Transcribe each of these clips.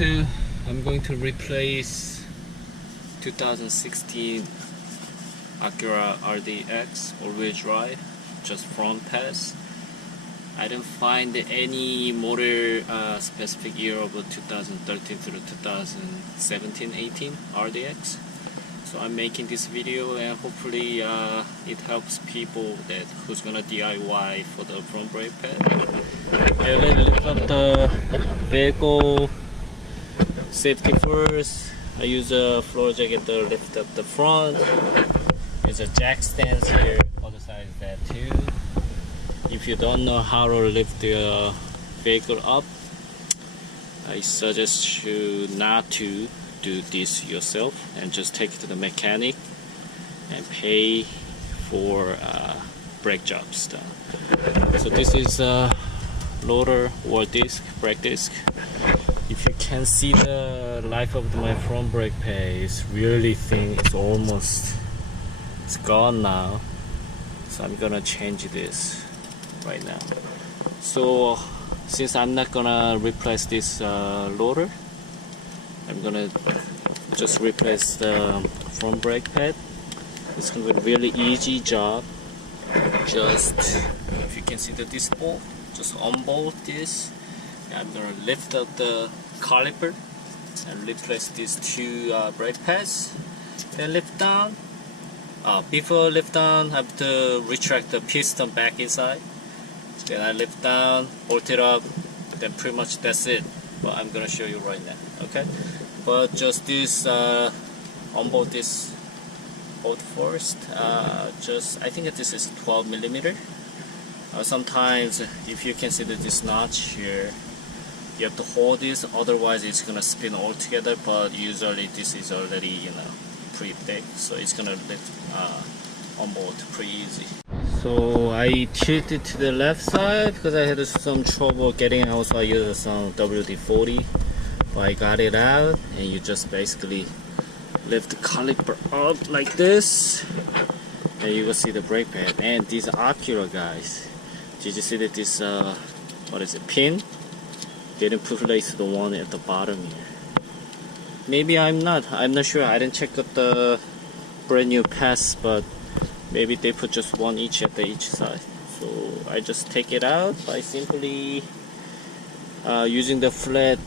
I'm going to replace 2016 Acura RDX all-wheel drive, just front pass. I didn't find any model specific year of 2013 through 2017-18 RDX. So I'm making this video and hopefully it helps people that who's gonna DIY for the front brake pad. Yeah, let's lift up the vehicle. Safety first. I use a floor jacket to lift up the front. There's a jack stands here. Other side is that too. If you don't know how to lift the vehicle up, I suggest you not to do this yourself and just take it to the mechanic and pay for brake jobs done. So this is a loader or disc, brake disc. If you can see the life of my front brake pad, it's really thin. It's gone now. So I'm gonna change this right now. So since I'm not gonna replace this loader, I'm gonna just replace the front brake pad. It's gonna be a really easy job. Just, if you can see the disc bolt, just unbolt this. I'm gonna lift up the caliper and replace these two brake pads. Then lift down. Before lift down, I have to retract the piston back inside. Then I lift down, bolt it up. Then pretty much that's it. But I'm gonna show you right now. Okay. But just this, unbolt this bolt first. Just I think that this is 12 millimeter. Sometimes if you can see that this notch here, you have to hold this, otherwise it's gonna spin all together. But usually this is already pretty thick, so it's gonna lift unbolt pretty easy. So I tilted to the left side because I had some trouble getting out, so I used some WD-40. But I got it out, and you just basically lift the caliper up like this, and you will see the brake pad. And these Acura guys, did you see that this what is it, pin didn't place the one at the bottom here? Maybe I'm not sure. I didn't check out the brand new pads, but maybe they put just one each at each side. So I just take it out by simply using the flat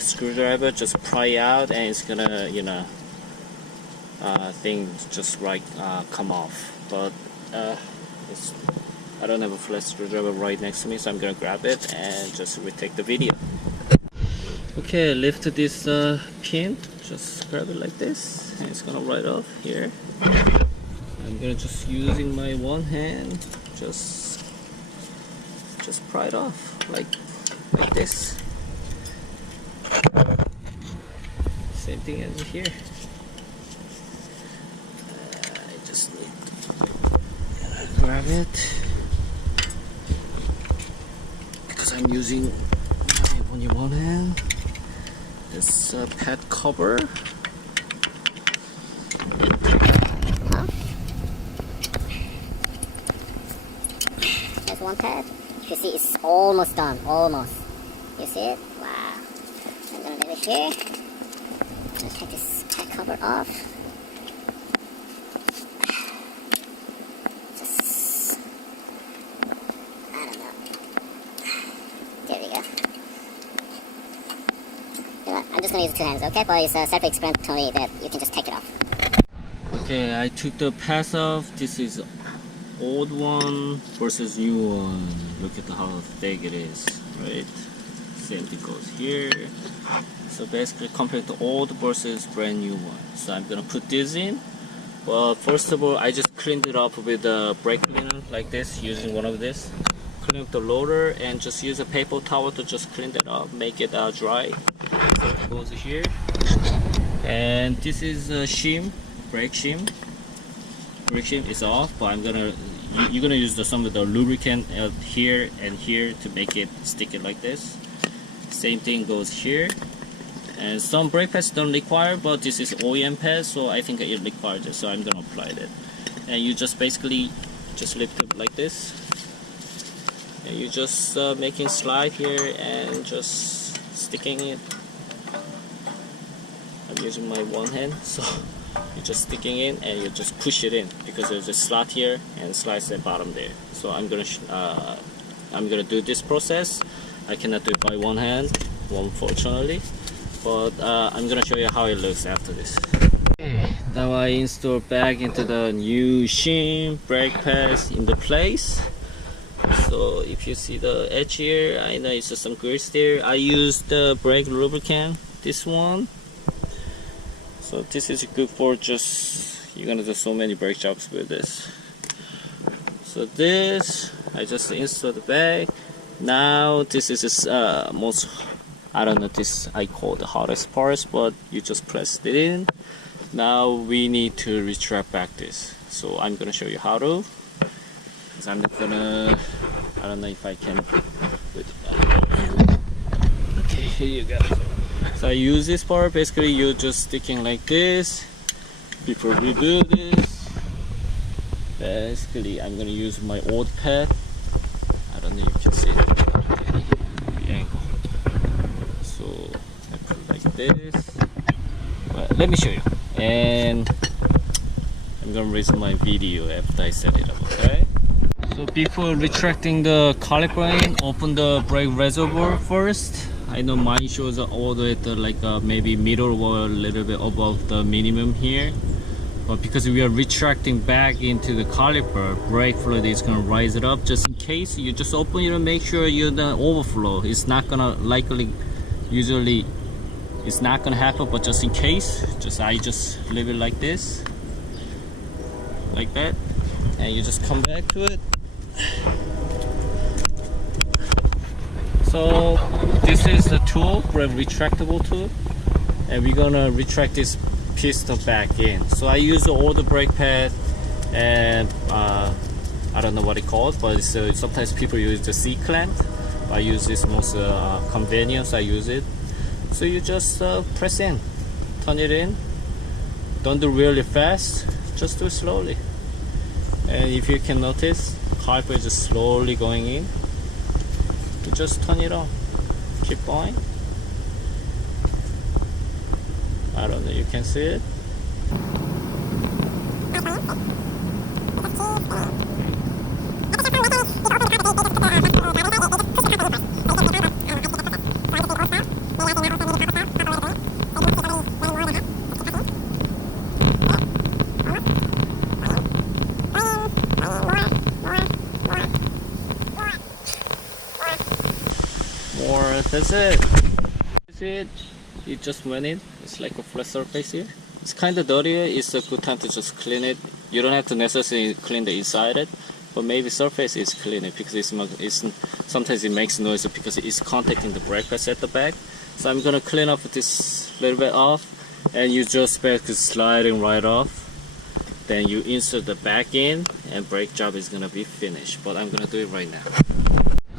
screwdriver, just pry out, and it's gonna thing just come off. But I don't have a flat screwdriver right next to me, so I'm gonna grab it and just retake the video. Okay, lift this pin, just grab it like this, and it's gonna right off here. I'm gonna just using my one hand, just pry it off like this. Same thing as here. I just need to grab it because I'm using only one hand. This pad cover. There's one pad. You see, it's almost done. Almost. You see it? Wow. I'm gonna leave it here. Let's take this pad cover off. Just, I don't know. There we go. I'm just gonna use two hands, okay? But it's self-explanatory that you can just take it off. Okay, I took the pads off. This is old one versus new one. Look at how thick it is, right? Same thing goes here. So basically compared to old versus brand new one. So I'm gonna put this in. Well, first of all, I just cleaned it up with a brake cleaner like this, using one of this. Clean up the loader and just use a paper towel to just clean it up, make it dry. So it goes here. And this is a shim, brake shim. Brake shim is off, but you're gonna use some of the lubricant here and here to make it stick it like this. Same thing goes here. And some brake pads don't require, but this is OEM pad, so I think it requires it, so I'm gonna apply it. And you just basically just lift it like this. And you just making slide here and just sticking it using my one hand, so you're just sticking in and you just push it in because there's a slot here and slice at bottom there. So I'm gonna do this process. I cannot do it by one hand, unfortunately, but I'm gonna show you how it looks after this. Okay, now I install back into the new shim brake pads in the place. So if you see the edge here, I know it's just some grease there. I use the brake lubricant, this one. So this is good for just, you're gonna do so many brake jobs with this. So this, I just install the back. Now this is most, I don't know, this I call the hardest part, but you just press it in. Now we need to retract back this. So I'm gonna show you how to. Because I'm not gonna, I don't know if I can with my hand. Okay, here you go. So I use this part, basically you're just sticking like this. Before we do this, basically I'm gonna use my old pad. I don't know if you can see it. Okay, the angle. So I put it like this. But let me show you. And I'm gonna raise my video after I set it up, okay? So before retracting the caliper in, open the brake reservoir first. I know mine shows all the way at the maybe middle or a little bit above the minimum here. But because we are retracting back into the caliper, brake fluid is gonna rise it up. Just in case, you just open it and make sure you don't overflow. It's not gonna usually it's not gonna happen, but just in case, I just leave it like this, like that, and you just come back to it. So this is the tool, retractable tool, and we're gonna retract this piston back in. So I use all the brake pad, and I don't know what it called, but sometimes people use the C-clamp. I use this most convenience. I use it. So you just press in, turn it in. Don't do really fast, just do it slowly. And if you can notice, caliper is just slowly going in. You just turn it on, keep going. I don't know, you can see it. That's it. That's it. It just went in. It's like a flat surface here. It's kind of dirty. It's a good time to just clean it. You don't have to necessarily clean the inside it, but maybe surface is clean it because sometimes it makes noise because it's contacting the brake pads at the back. So I'm gonna clean up this little bit off, and you just back is sliding right off. Then you insert the back in, and brake job is gonna be finished. But I'm gonna do it right now.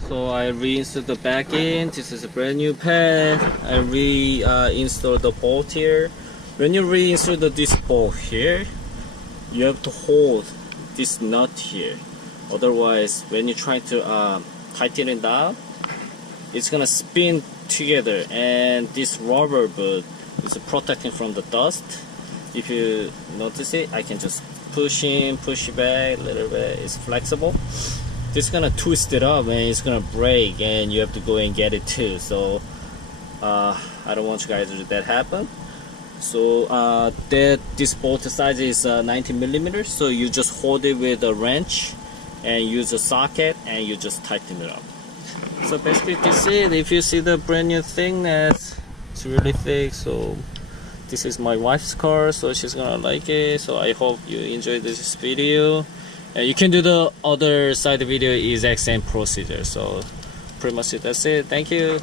So I reinsert the back in. This is a brand new pad. I reinstall the bolt here. When you reinsert this bolt here, you have to hold this nut here. Otherwise, when you try to tighten it down, it's gonna spin together, and this rubber boot is protecting from the dust. If you notice it, I can just push in, push it back a little bit. It's flexible. It's gonna twist it up and it's gonna break, and you have to go and get it too. So I don't want you guys to let that happen. So this bolt size is 90 millimeters. So you just hold it with a wrench and use a socket, and you just tighten it up. So basically this is it. If you see the brand new thing, it's really thick. So this is my wife's car, so she's gonna like it. So I hope you enjoyed this video. And you can do the other side of the video, exact same procedure. So pretty much that's it. Thank you.